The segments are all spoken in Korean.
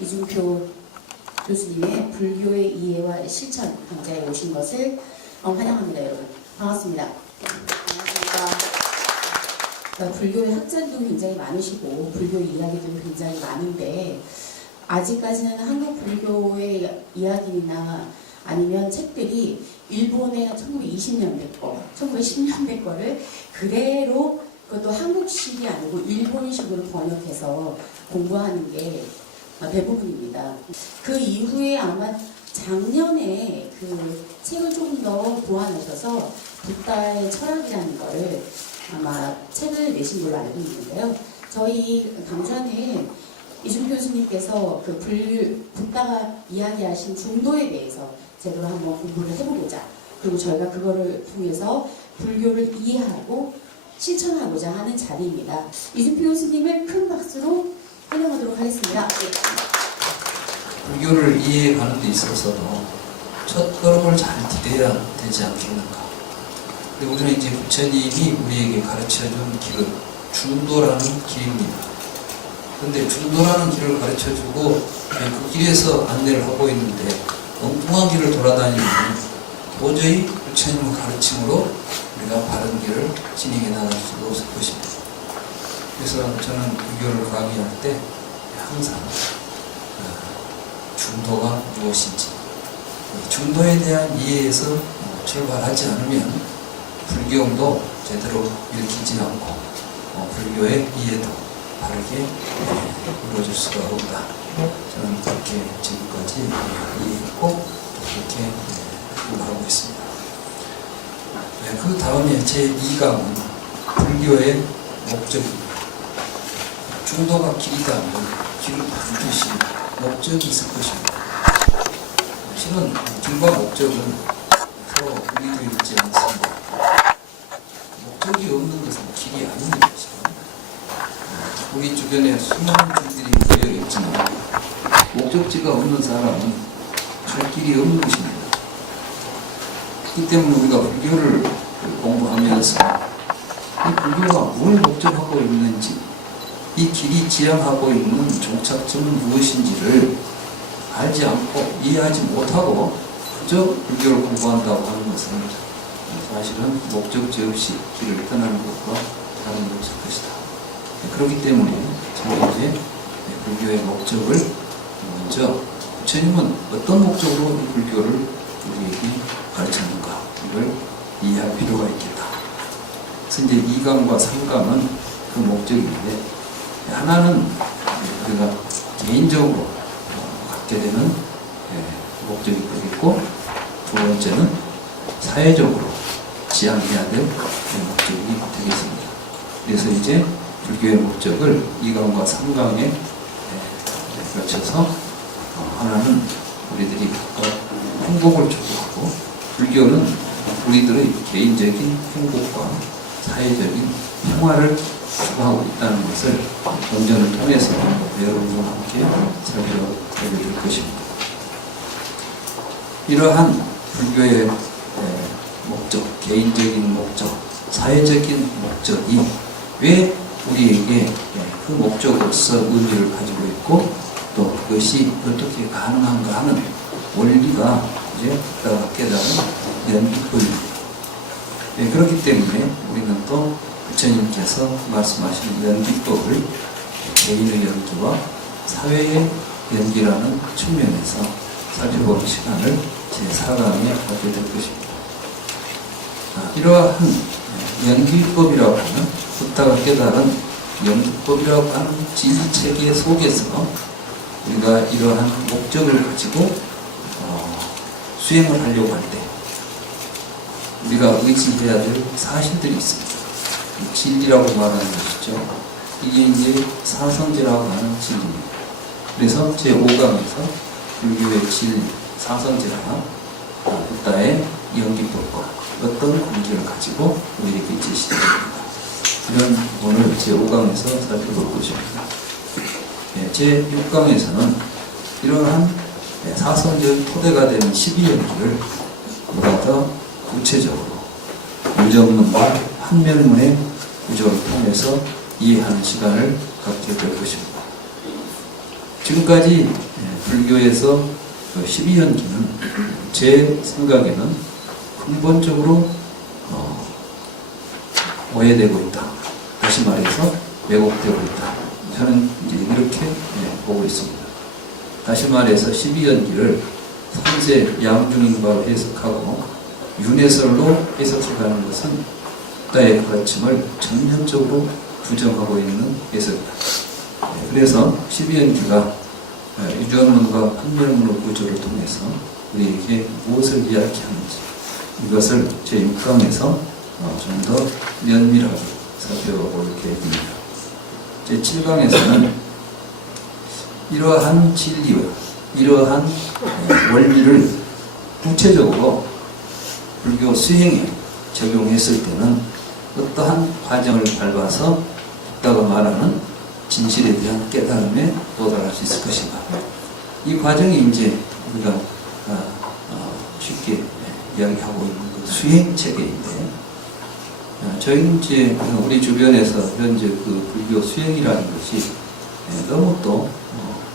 이준표 교수님의 불교의 이해와 실천 강좌에 오신 것을 환영합니다. 여러분 반갑습니다. 반갑습니다. 불교의 학자들도 굉장히 많으시고 불교 이야기도 굉장히 많은데 아직까지는 한국 불교의 이야기나 아니면 책들이 일본의 1920년대 거, 1910년대 거를 그대로 그것도 한국식이 아니고 일본식으로 번역해서 공부하는 게 대부분입니다. 그 이후에 아마 작년에 그 책을 조금 더 보완하셔서 붓다의 철학이라는 거를 아마 책을 내신 걸로 알고 있는데요. 저희 강좌는 이준표 교수님께서 그 붓다가 이야기하신 중도에 대해서 제대로 한번 공부를 해보고자, 그리고 저희가 그거를 통해서 불교를 이해하고 실천하고자 하는 자리입니다. 이준표 교수님을 큰 박수로 환영하도록 하겠습니다. 불교를 이해하는 데 있어서도 첫 걸음을 잘 디뎌야 되지 않겠는가. 근데 우리는 이제 부처님이 우리에게 가르쳐준 길은 중도라는 길입니다. 그런데 중도라는 길을 가르쳐주고 그 길에서 안내를 하고 있는데 엉뚱한 길을 돌아다니면 도저히 부처님의 가르침으로 우리가 바른 길을 진행해 나갈 수가 없을 것입니다. 그래서 저는 불교를 강의할 때 항상 중도가 무엇인지, 중도에 대한 이해에서 출발하지 않으면 불경도 제대로 읽히지 않고 불교의 이해도 바르게 이루어질 수가 없다. 저는 그렇게 지금까지 이해했고 그렇게 공부하고 있습니다. 그 다음에 제2강은 불교의 목적입니다. 중도가 길이다면 길은 반드시 목적이 있을 것입니다. 실은 길과 목적은 서로 분리되어 있지 않습니다. 목적이 없는 것은 길이 아닙니다. 우리 주변에 수많은 길들이 모여 있지만 목적지가 없는 사람은 갈 길이 없는 것입니다. 그렇기 때문에 우리가 불교를 공부하면서 이 불교가 뭘 목적하고 있는지, 이 길이 지향하고 있는 종착점은 무엇인지를 알지 않고 이해하지 못하고 그저 불교를 공부한다고 하는 것은 사실은 목적지 없이 길을 떠나는 것과 다른 것일 것이다. 그렇기 때문에 저는 이제 불교의 목적을 먼저 부처님은 어떤 목적으로 이 불교를 우리에게 가르쳤는가 이걸 이해할 필요가 있겠다. 그래서 이제 2강과 3강은 그 목적인데 하나는 우리가 개인적으로 갖게 되는 목적이 있고 두 번째는 사회적으로 지향해야 될 목적이 되겠습니다. 그래서 이제 불교의 목적을 2강과 3강에 걸쳐서 하나는 우리들이 행복을 추구하고 불교는 우리들의 개인적인 행복과 사회적인 평화를 추구하고 있다는 것을 본전을 통해서 여러분과 함께 살펴드릴 것입니다. 이러한 불교의 목적, 개인적인 목적, 사회적인 목적이 왜 우리에게 그 목적으로서 의미를 가지고 있고 또 그것이 어떻게 가능한가 하는 원리가 이제 붓다가 깨달은 연기법입니다. 그렇기 때문에 우리는 또 부처님께서 말씀하신 연기법을 개인의 연기와 사회의 연기라는 측면에서 살펴보는 시간을 제4강에 갖게 될 것입니다. 이러한 연기법이라고 하는 붓다가 깨달은 연기법이라고 하는 진리체계 속에서 우리가 이러한 목적을 가지고 수행을 하려고 할 때 우리가 의지해야 될 사실들이 있습니다. 진리라고 말하는 것이죠. 이게 이제 사성제라고 하는 진리입니다. 그래서 제5강에서 불교의 진리, 사성제가 붓다의 연기법과 어떤 관계를 가지고 우리에게 제시됩니다. 이런 부분을 제5강에서 살펴볼 것입니다. 제6강에서는 이러한 사성제의 토대가 되는 12연기를 보다 더 구체적으로 무정문과 한면문의 구조를 통해서 이해하는 시간을 갖게 될 것입니다. 지금까지 불교에서 12연기는 제 생각에는 근본적으로 오해되고 있다. 다시 말해서 왜곡되고 있다. 저는 이제 이렇게 보고 있습니다. 다시 말해서 12연기를 삼세 양중인바로 해석하고 윤회설로 해석해가는 것은 부다의 가르침을 전면적으로 부정하고 있는 해석이다. 그래서 12연기가 유전문과 판별문의 구조를 통해서 우리에게 무엇을 이야기하는지 이것을 제6강에서 좀 더 면밀하게 살펴볼 계획입니다. 제7강에서는 이러한 진리와 이러한 원리를 구체적으로 불교 수행에 적용했을 때는 어떠한 과정을 밟아서 부다가 말하는 진실에 대한 깨달음에 도달할 수 있을 것인가. 이 과정이 이제 우리가 쉽게 이야기하고 있는 그 수행 체계인데, 저희는 이제 우리 주변에서 현재 그 불교 수행이라는 것이 너무 또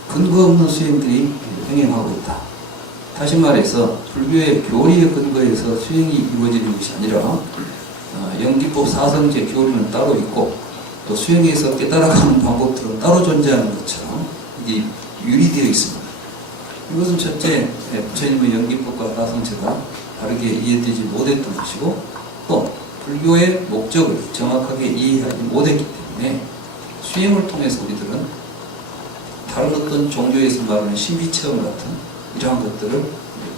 근거 없는 수행들이 행행하고 있다. 다시 말해서 불교의 교리에 근거해서 수행이 이루어지는 것이 아니라 영기법 사성제 교리는 따로 있고 또 수행에서 깨달아가는 방법들은 따로 존재하는 것처럼 이게 유리되어 있습니다. 이것은 첫째, 부처님의 영기법과 사성제가 바르게 이해되지 못했던 것이고, 또 불교의 목적을 정확하게 이해하지 못했기 때문에 수행을 통해서 우리들은 다른 어떤 종교에서 말하는 신비체험 같은 이러한 것들을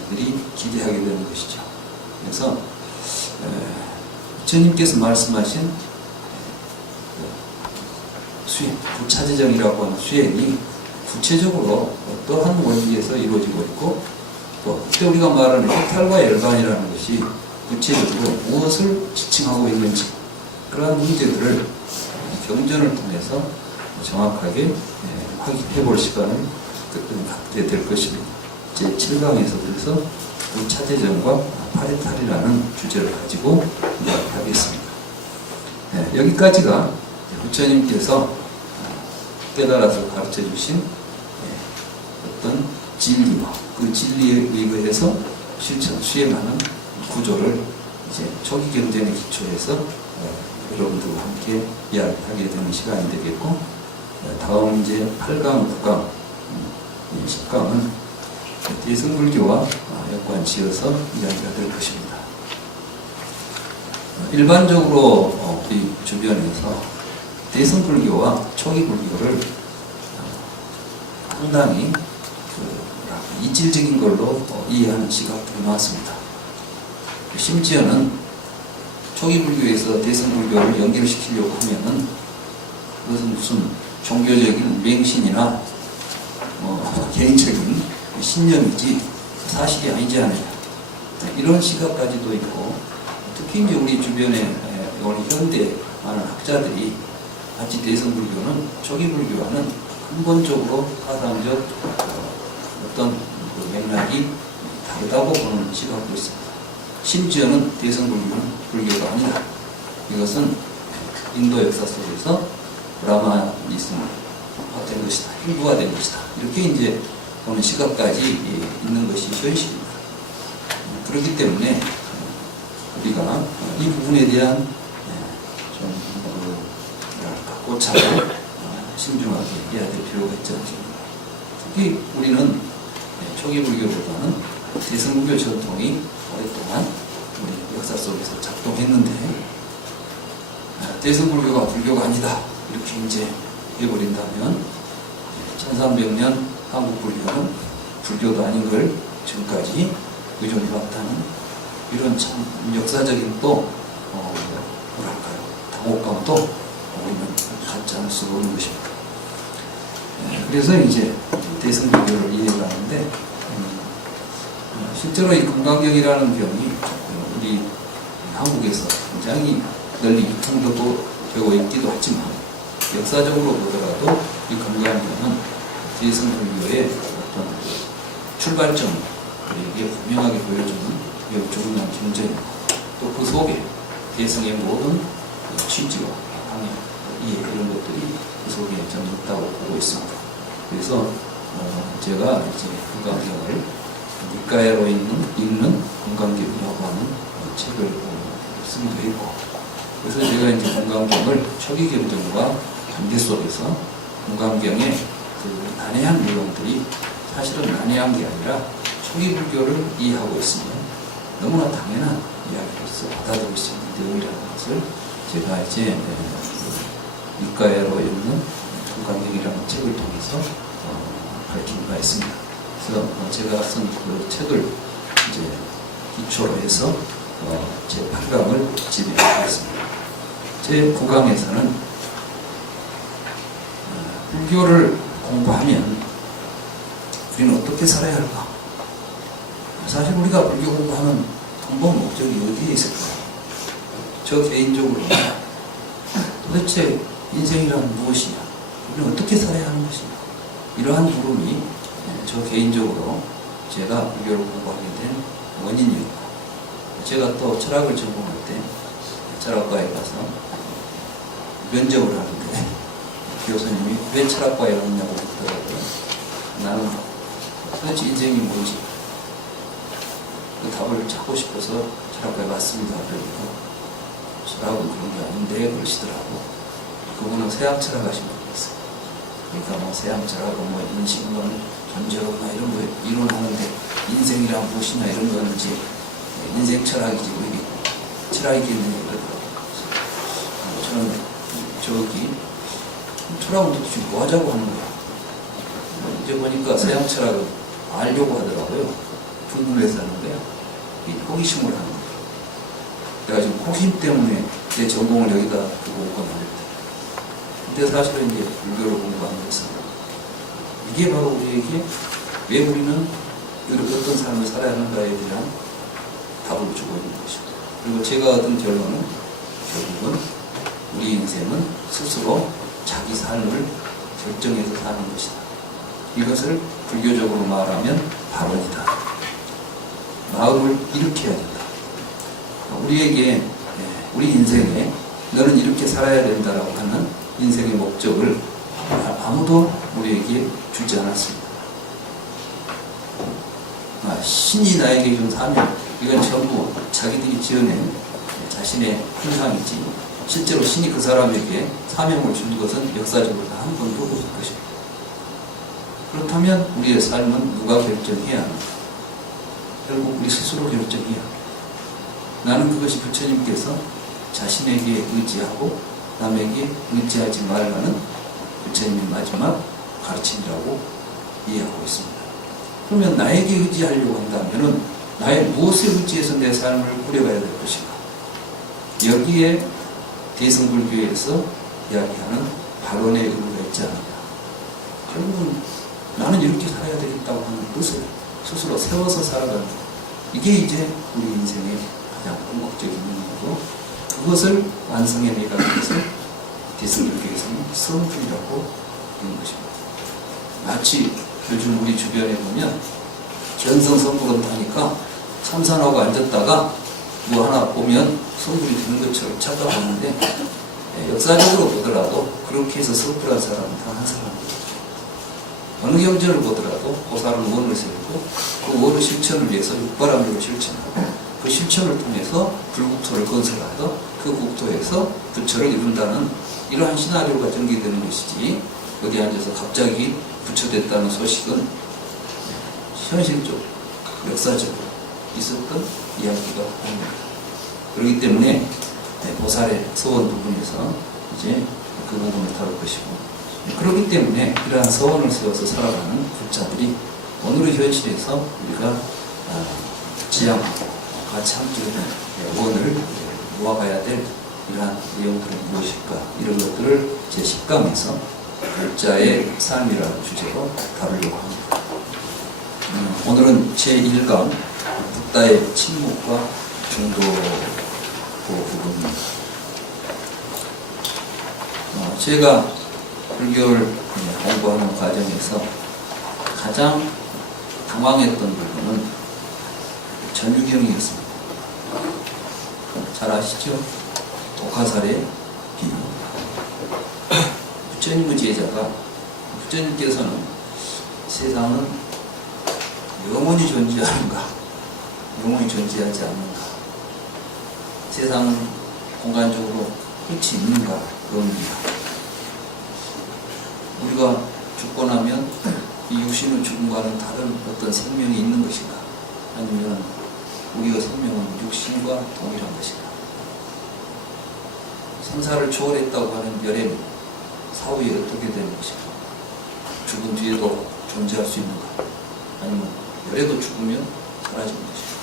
우리들이 기대하게 되는 것이죠. 그래서 부처님께서 말씀하신 수행, 부차지정이라고 하는 수행이 구체적으로 어떠한 원리에서 이루어지고 있고, 또 그때 우리가 말하는 해탈과 열반이라는 것이 구체적으로 무엇을 지칭하고 있는지, 그러한 문제들을 경전을 통해서 정확하게 확인해 볼 시간을 갖게 될 것입니다. 제7강에서 그래서 부차지정과 파해탈이라는 주제를 가지고 이야기하겠습니다. 여기까지가 부처님께서 깨달아서 가르쳐 주신 어떤 진리와 그 진리에 의거해서 실천, 수행하는 구조를 이제 초기 경전에 기초해서 여러분들과 함께 이야기하게 되는 시간이 되겠고, 다음 이제 8강, 9강, 10강은 대승불교와 연관 지어서 이야기가 될 것입니다. 일반적으로 우리 주변에서 대승불교와 초기 불교를 상당히 이질적인 걸로 이해하는 시각들이 많습니다. 심지어는 초기 불교에서 대승불교를 연결시키려고 하면은 그것은 무슨 종교적인 맹신이나 개인적인 신념이지 사실이 아니지 않느냐, 이런 시각까지도 있고, 특히 이제 우리 주변에 우리 현대 많은 학자들이 마치 대승불교는 초기 불교와는 근본적으로 사상적 어떤 그 맥락이 다르다고 보는 시각도 있습니다. 심지어는 대승불교는 불교가 아니다. 이것은 인도 역사 속에서 브라마니즘화된 것이다, 힌두화된 것이다, 이렇게 이제 보는 시각까지 있는 것이 현실입니다. 그렇기 때문에 우리가 이 부분에 대한 좀 고찰을 신중하게 해야 될 필요가 있지 않습니까? 특히 우리는 초기 불교보다는 대승불교 전통이 오랫동안 우리 역사 속에서 작동했는데, 대승불교가 불교가 아니다 이렇게 이제 해버린다면 1300년 한국 불교는 불교도 아닌 걸 지금까지 의존해왔다는 이런 참 역사적인 또 뭐랄까요, 당혹감도 우리는 갖지 않을 수가 없는 것입니다. 그래서 이제 대승불교를 이해하는데, 실제로 이 금강경이라는 경이 우리 한국에서 굉장히 널리 유통되고 있기도 하지만, 역사적으로 보더라도 이 금강경은 대승불교의 어떤 출발점, 이게 분명하게 보여주는 매우 중요한 경전이고, 또 그 속에 대승의 모든 취지와 방향, 이해, 이런 것들이 그 속에 좀 있다고 보고 있습니다. 그래서 제가 이제 건강경을 밀가에로 읽는 건강경이라고 하는 책을 쓰기도 했고, 그래서 제가 이제 건강경을 초기 경전과 관계 속에서 건강경의 그 난해한 내용들이 사실은 난해한 게 아니라 초기 불교를 이해하고 있으면 너무나 당연한 이야기로서 받아들일 수 있는 내용이라는 것을 제가 이제 밀가에로 읽는 건강경이라는 책을 통해서 밝힌 바 있습니다. 그래서 제가 쓴 그 책을 이제 기초로 해서 제 8강을 진행하고 있습니다. 제 9강에서는 불교를 공부하면 우리는 어떻게 살아야 할까? 사실 우리가 불교 공부하는 근본 목적이 어디에 있을까요? 저 개인적으로 도대체 인생이란 무엇이냐? 우리는 어떻게 살아야 하는 것이냐? 이러한 물음이 저 개인적으로 제가 불교를 공부하게 된 원인이었고, 제가 또 철학을 전공할 때 철학과에 가서 면접을 하는데 교수님이 왜 철학과에 왔냐고 묻더라고요. 나는 도대체 인생이 뭔지 그 답을 찾고 싶어서 철학과에 왔습니다. 그러니까 철학은 그런 게 아닌데 그러시더라고. 그분은 서양 철학 하신 분이었어요. 그러니까 뭐 서양 철학은 뭐 인식론, 존재론 이런 거 이론하는데 인생이란 무엇이냐 이런 거는 이제 인생 철학이지 우리 철학이겠느냐 그러더라고요. 저는 저기 철학은 도대체 뭐 하자고 하는 거야. 이제 보니까 서양 철학은 알려고 하더라고요. 분분해서 하는 거야. 이 호기심을 하는 거야. 내가 지금 호기심 때문에 내 전공을 여기다 두고 온 건 근데 사실은 이제 불교를 공부하는 것은 이게 바로 우리에게 왜 우리는 이렇게 어떤 삶을 살아야 하는가에 대한 답을 주고 있는 것입니다. 그리고 제가 얻은 결론은 결국은 우리 인생은 스스로 자기 삶을 결정해서 사는 것이다. 이것을 불교적으로 말하면 발언이다. 마음을 일으켜야 된다. 우리에게 우리 인생에 너는 이렇게 살아야 된다라고 하는 인생의 목적을 아무도 우리에게 주지 않았습니다. 신이 나에게 준 사명, 이건 전부 자기들이 지어낸 자신의 형상이지 실제로 신이 그 사람에게 사명을 준 것은 역사적으로 단 한 번도 없을 것입니다. 그렇다면 우리의 삶은 누가 결정해야 하는가? 결국 우리 스스로 결정해야 합니다. 나는 그것이 부처님께서 자신에게 의지하고 남에게 의지하지 말라는 부처님의 마지막 가르침이라고 이해하고 있습니다. 그러면 나에게 의지하려고 한다면 나의 무엇에 의지해서 내 삶을 꾸려가야 될 것인가? 여기에 대승불교에서 이야기하는 발언의 의미가 있지 않느냐. 결국은 나는 이렇게 살아야 되겠다고 하는 뜻을 스스로 세워서 살아가는 것. 이게 이제 우리 인생의 가장 궁극적인 의미이고, 그것을 완성해내기 위해서 대승불교에서는 성불이라고 하는 것입니다. 마치 요즘 우리 주변에 보면 견성성불은 하니까 참선하고 앉았다가 뭐 하나 보면 성불이 되는 것처럼 착각하는데, 역사적으로 보더라도 그렇게 해서 성불한 사람은 단 한 사람입니다. 어느 경전을 보더라도 그 사람은 원을 세우고 그 원의 실천을 위해서 육바람대로 실천하고 그 실천을 통해서 불국토를 건설하여 그 국토에서 부처를 이룬다는 이러한 시나리오가 전개되는 것이지, 어디 앉아서 갑자기 부처됐다는 소식은 현실적으로 역사적으로 있었던 이야기가 아닙니다. 그렇기 때문에 보살의 서원 부분에서 이제 그 부분을 다룰 것이고, 그렇기 때문에 이러한 서원을 세워서 살아가는 불자들이 오늘의 현실에서 우리가 지향하고 같이 함께 원을 모아가야 될 이러한 내용들은 무엇일까, 이런 것들을 제 10강에서 불자의 삶이라는 주제로 다루려고 합니다. 오늘은 제 1강 붓다의 침묵과 중도 그 부분입니다. 제가 불교를 공부하는 과정에서 가장 당황했던 부분은 전유경이었습니다. 잘 아시죠? 독화살의 비유. 부처님의 제자가, 부처님께서는 세상은 영원히 존재하는가, 영원히 존재하지 않는가, 세상은 공간적으로 끝이 있는가, 없는가. 우리가 죽고 나면 이 육신의 죽음과는 다른 어떤 생명이 있는 것인가, 아니면 우리의 생명은 육신과 동일한 것인가. 생사를 초월했다고 하는 열애는 사후에 어떻게 되는 것인가. 죽은 뒤에도 존재할 수 있는가, 아니면 열애도 죽으면 사라지는 것인가.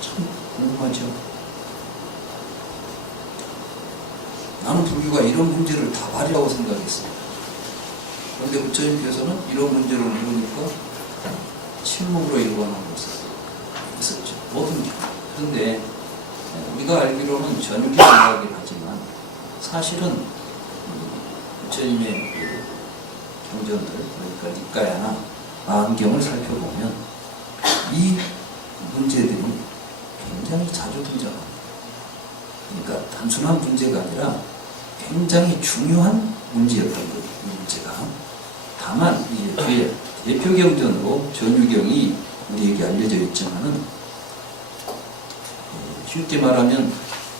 참 궁금하죠. 나는 불교가 이런 문제를 다발이라고 생각했습니다. 그런데 부처님께서는 이런 문제를 물으니까 침묵으로 일관한 것을 했었죠. 모든 게. 그런데 우리가 알기로는 전기 이야기를 하지만 사실은 부처님의 경전들, 그러니까 니까야나 마음경을 살펴보면 이 문제들이 굉장히 자주 등장합니다. 그러니까 단순한 문제가 아니라 굉장히 중요한 문제였던 거예요. 이 문제가. 다만 이제 대표경전으로 전유경이 우리에게 알려져 있지만은 쉽게 말하면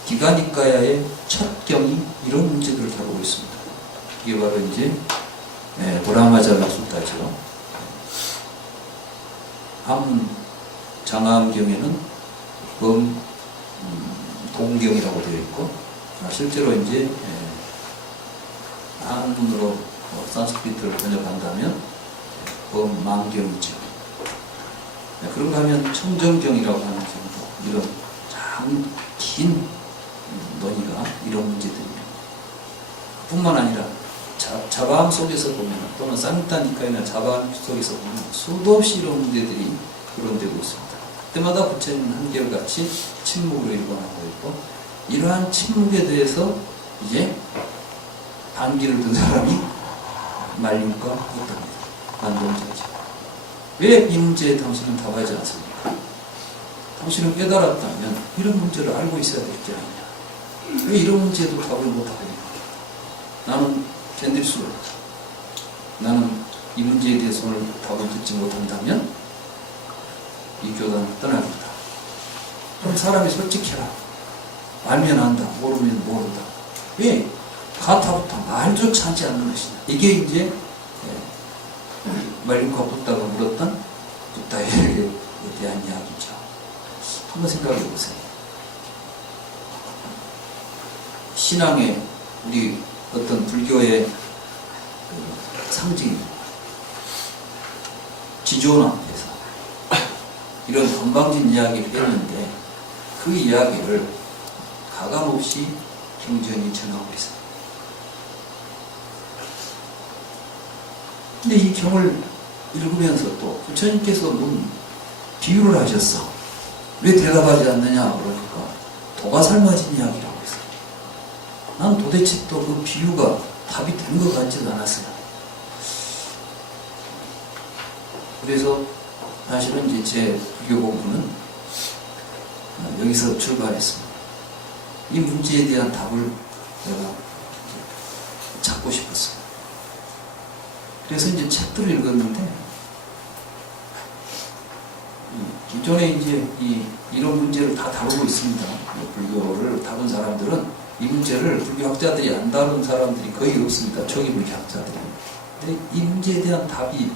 기가니까야의 첫 경이 이런 문제들을 다루고 있습니다. 이게 바로 이제 보라마잘라 숫다죠. 함 장암경에는 동경이라고 되어 있고, 실제로 이제 한문으로 산스크리트를 번역한다면 범망경이죠. 그런가 하면 청정경이라고 하는 경우도 이런 참 긴 논의가 이런 문제들입니다. 뿐만 아니라 자바암 속에서 보면, 또는 사미타니카이나 자바암 속에서 보면 수도 없이 이런 문제들이 거론되고 있습니다. 그때마다 부처님은 한결같이 침묵으로 일관하고 있고, 이러한 침묵에 대해서 이제 반기를 든 사람이 말림과 부다입니다. 만동자죠. 왜 이 문제에 당신은 답하지 않습니까? 당신은 깨달았다면 이런 문제를 알고 있어야 될 게 아니냐. 왜 이런 문제에도 답을 못하고 있냐. 나는 견딜 수가 없다. 나는 이 문제에 대해서 오늘 답을 듣지 못한다면 이 교단을 떠나겠다. 좀 사람이 솔직해라. 알면 안다, 모르면 모른다. 왜? 가타부터 말조차 하지 않는 것이냐. 이게 이제 말림과 부다가 물었던 부다에 대한 이야기죠. 한번 생각해 보세요. 신앙의 우리 어떤 불교의 상징, 지존 앞에서 이런 건방진 이야기를 했는데 그 이야기를 가감없이 경전이 전하고 있어요. 근데 이 경을 읽으면서 또 부처님께서 뭔 비유를 하셨어. 왜 대답하지 않느냐 그러니까 도가 삶아진 이야기라고 했어요. 난 도대체 또 그 비유가 답이 된 것 같지는 않았어요. 그래서 사실은 이제 제 불교 공부는 여기서 출발했습니다. 이 문제에 대한 답을 내가 찾고 싶었어요. 그래서 이제 책들을 읽었는데, 기존에 이제 이런 문제를 다 다루고 있습니다. 불교를 다룬 사람들은 이 문제를 불교학자들이 안 다룬 사람들이 거의 없습니다. 초기 불교학자들이. 근데 이 문제에 대한 답이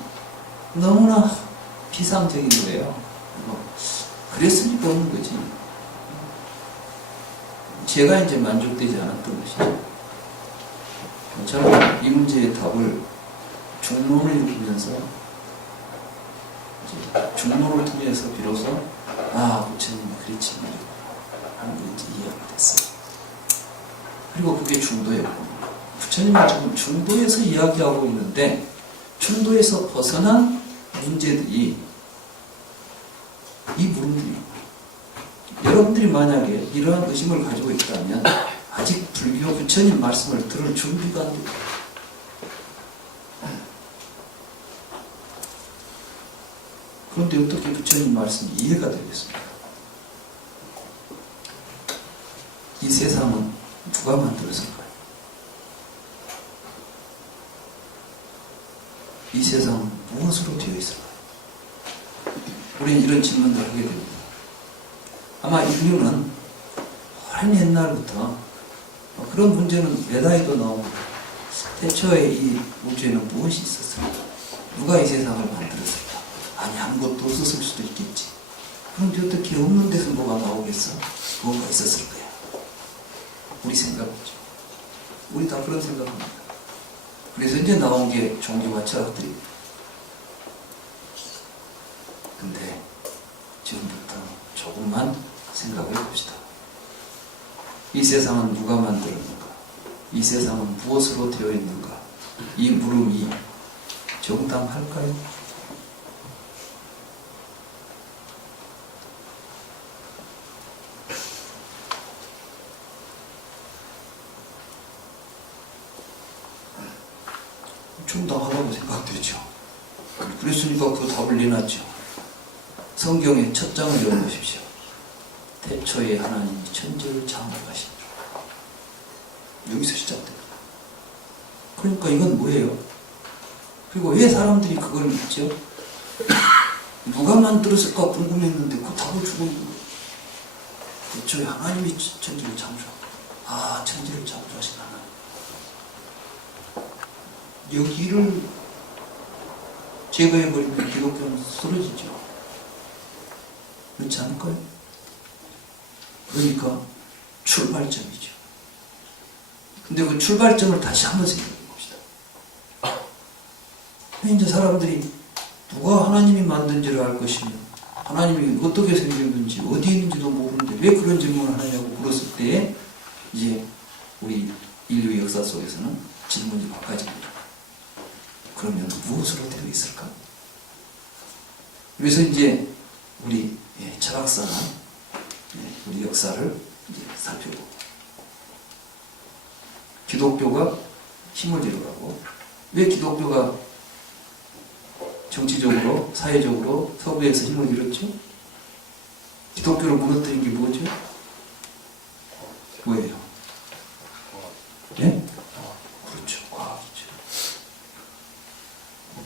너무나 비상적인 거예요. 그랬으니까 없는 거지. 제가 이제 만족되지 않았던 것이죠. 저는 이 문제의 답을 중론을 읽으면서 중론을 통해서 비로소 부처님이 그랬지 하는 게 이해가 됐어요. 그리고 그게 중도였고, 부처님은 지금 중도에서 이야기하고 있는데 중도에서 벗어난 문제들이 이 물음들입니다. 여러분들이 만약에 이러한 의심을 가지고 있다면 아직 불교 부처님 말씀을 들을 준비가 안 됩니다. 그런데 어떻게 부처님 말씀이 이해가 되겠습니까? 이 세상은 누가 만들었을까요? 이 세상은 무엇으로 되어 있을까요? 우리는 이런 질문을 하게 됩니다. 아마 인류는 오랜 옛날부터 그런 문제는 메다에도 나옵니다. 태초에 이 우주에는 무엇이 있었을까? 누가 이 세상을 만들었을까? 아니, 아무것도 없었을 수도 있겠지. 그런데 어떻게 없는 데서 뭐가 나오겠어? 뭐가 있었을 거야. 우리 생각이죠. 우리 다 그런 생각합니다. 그래서 이제 나온 게 종교와 철학들입니다. 근데 지금부터 조금만 생각해 봅시다. 이 세상은 누가 만들었는가? 이 세상은 무엇으로 되어 있는가? 이 물음이 정당할까요? 정당하다고 생각되죠. 그랬으니까 그 답을 내놨죠. 성경의 첫 장을 열어보십시오. 태초에 하나님이 천지를 창조하신 줄. 여기서 시작됩니다. 그러니까 이건 뭐예요? 그리고 왜 사람들이 그걸 믿죠? 누가 만들었을까 궁금했는데 그 답을 주고 있는 거예요. 태초에 하나님이 천지를 창조하고, 아, 천지를 창조하신 하나님. 여기를 제거해버리면 기독교는 쓰러지죠. 그렇지 않을까요? 그러니까 출발점이죠. 근데 그 출발점을 다시 한번 생각해 봅시다. 이제 사람들이 누가 하나님이 만든지를 알 것이며 하나님이 어떻게 생겼는지 어디 있는지도 모르는데 왜 그런 질문을 하느냐고 물었을 때 이제 우리 인류의 역사 속에서는 질문이 바꿔집니다. 그러면 무엇으로 되어 있을까? 그래서 이제 우리 철학사나 우리 역사를 이제 살펴보고 기독교가 힘을 잃어가고 왜 기독교가 정치적으로 사회적으로 서구에서 힘을 잃었죠? 기독교를 무너뜨린 게 뭐죠? 뭐예요? 예? 그렇죠. 과학이죠.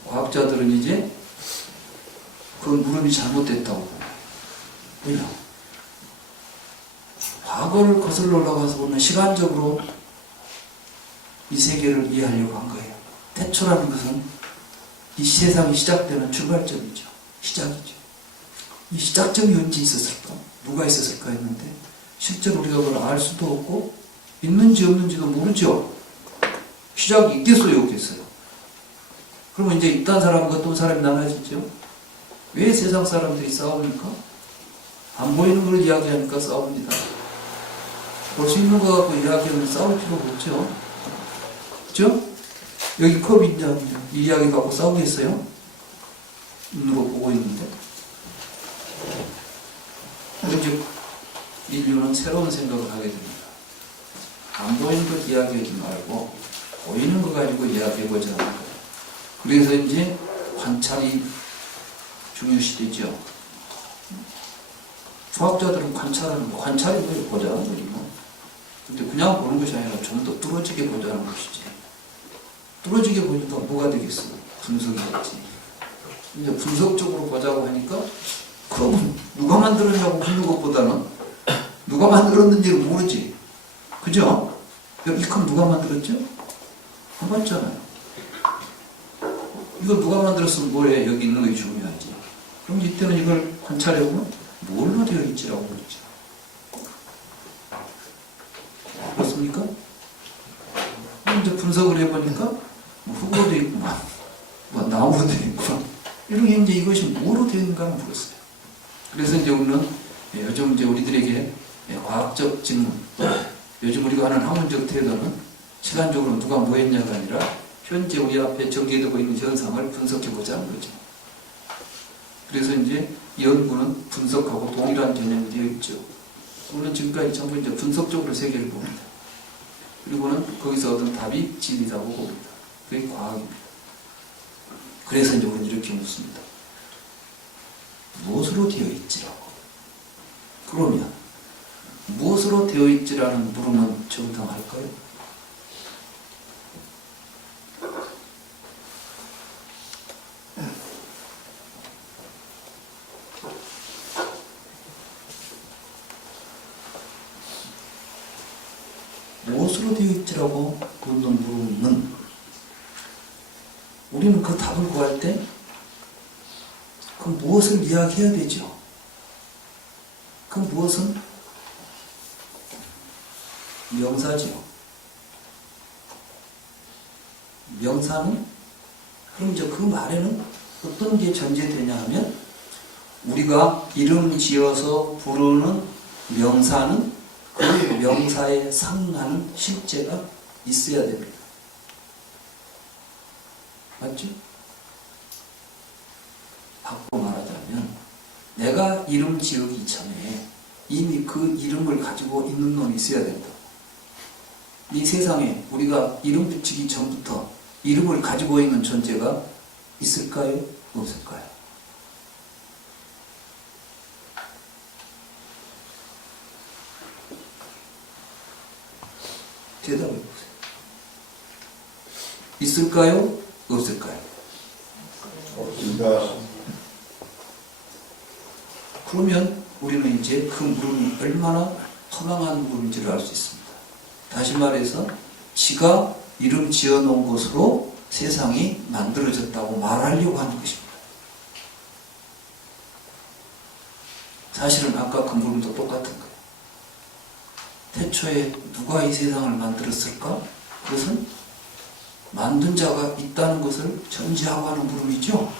과학자들은 이제 그 무릎이 잘못됐다고. 왜냐? 과거를 거슬러 올라가서 보면 시간적으로 이 세계를 이해하려고 한 거예요. 태초라는 것은 이 세상이 시작되는 출발점이죠. 시작이죠. 이 시작점이 언제 있었을까? 누가 있었을까 했는데 실제로 우리가 그걸 알 수도 없고 있는지 없는지도 모르죠. 시작이 있겠어요, 없겠어요? 그러면 이제 있던 사람과 어떤 사람이 나눠지죠. 왜 세상 사람들이 싸웁니까? 안 보이는 걸 이야기하니까 싸웁니다. 볼 수 있는 거 갖고 이야기하면 싸울 필요가 없죠. 그죠? 여기 컵이 있냐, 이 이야기 갖고 싸우겠어요? 눈으로 보고 있는데. 즉, 인류는 새로운 생각을 하게 됩니다. 안 보이는 것 이야기하지 말고, 보이는 거 가지고 이야기해보자 하는 거예요. 그래서 이제 관찰이 중요시되죠. 과학자들은 관찰하는 거, 관찰이 뭐예요? 보자는 거지 뭐. 근데 그냥 보는 것이 아니라 좀 더 뚫어지게 보자는 것이지. 뚫어지게 보니까 뭐가 되겠어? 분석이 됐지. 이제 분석적으로 보자고 하니까 그러면 누가 만들었냐고 묻는 것보다는 누가 만들었는지를 모르지. 그죠? 이 컵 누가 만들었죠? 안 봤잖아요. 이거 누가 만들었으면 뭐래? 여기 있는 게 중요하지. 그럼 이때는 이걸 관찰해보면 뭘로 되어 있지라고 그러죠. 그렇습니까? 이제 분석을 해보니까 뭐 흙으로 되어 있구만, 뭐 나무로 되어 있구만. 이렇게 이제 이것이 뭐로 되어 있는가를 물었어요. 그래서 이제 우리는 요즘 이제 우리들에게 과학적 질문, 요즘 우리가 하는 학문적 태도는 시간적으로 누가 뭐 했냐가 아니라 현재 우리 앞에 전개되고 있는 현상을 분석해보자는 거죠. 그래서 이제 연구는 분석하고 동일한 개념이 되어 있죠. 우리는 지금까지 전부 이제 분석적으로 세계를 봅니다. 그리고는 거기서 얻은 답이 진리라고 봅니다. 그게 과학입니다. 그래서 이제 우리는 이렇게 묻습니다. 무엇으로 되어 있지라고. 그러면 무엇으로 되어 있지라는 물음은 정당할까요? 무엇으로 되어 있지라고 묻는 물음은 우리는 그 답을 구할 때 그 무엇을 이야기해야 되죠. 그 무엇은 명사죠. 명사는 그럼 이제 그 말에는 어떤 게 전제되냐 하면 우리가 이름 지어서 부르는 명사는 그 명사에 상하는 실제가 있어야 됩니다. 맞죠? 바꾸고 말하자면 내가 이름 지으기 전에 이미 그 이름을 가지고 있는 놈이 있어야 된다. 이 세상에 우리가 이름 붙이기 전부터 이름을 가지고 있는 존재가 있을까요? 없을까요? 대답해 보세요. 있을까요? 없을까요? 없습니다. 그러면 우리는 이제 그 물음이 얼마나 허망한 물음인지를 알 수 있습니다. 다시 말해서 지가 이름 지어놓은 것으로 세상이 만들어졌다고 말하려고 하는 것입니다. 사실은 아까 그 물음도 똑같은 거예요. 태초에 누가 이 세상을 만들었을까? 그것은 만든 자가 있다는 것을 전제하고 하는 물음이죠.